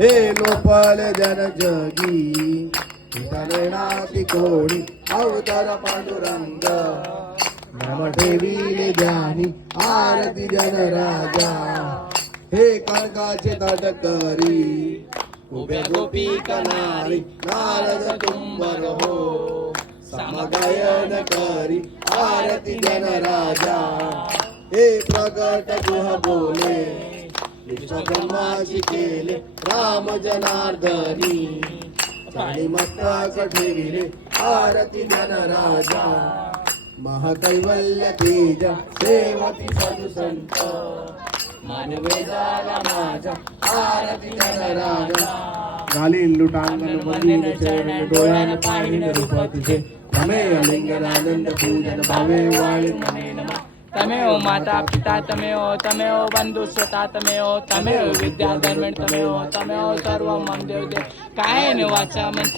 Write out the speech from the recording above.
हे लोपल जन जगी नेणाती कोणी अवतार पांडुरंग नाम ठेविले ज्ञानी आरती जन राजा हे कणकाचे तटकरी उभ्या गोपिका नारी नारद तुंबर हो समगायन करी आरती जन राजा हे प्रगट गुह बोले विश्वकर्माची केले राम जनार्दनी चाळी मस्तक ठेविले आरती जन राजा महाकैवल्य तेज सेवती साधू संत मानवे झाला माझा आरती जन राजा घालील लुटांगण मलिन चरण डोळ्यान पाहिन रूप तुझे तमेव लिंगनानंद पूजन भावे वाळे मने नमा तमेव माता पिता तमेव बंधु स्वता तमेव विद्या धर्मेण तमेव सर्व मम देव कायेन वाचा मन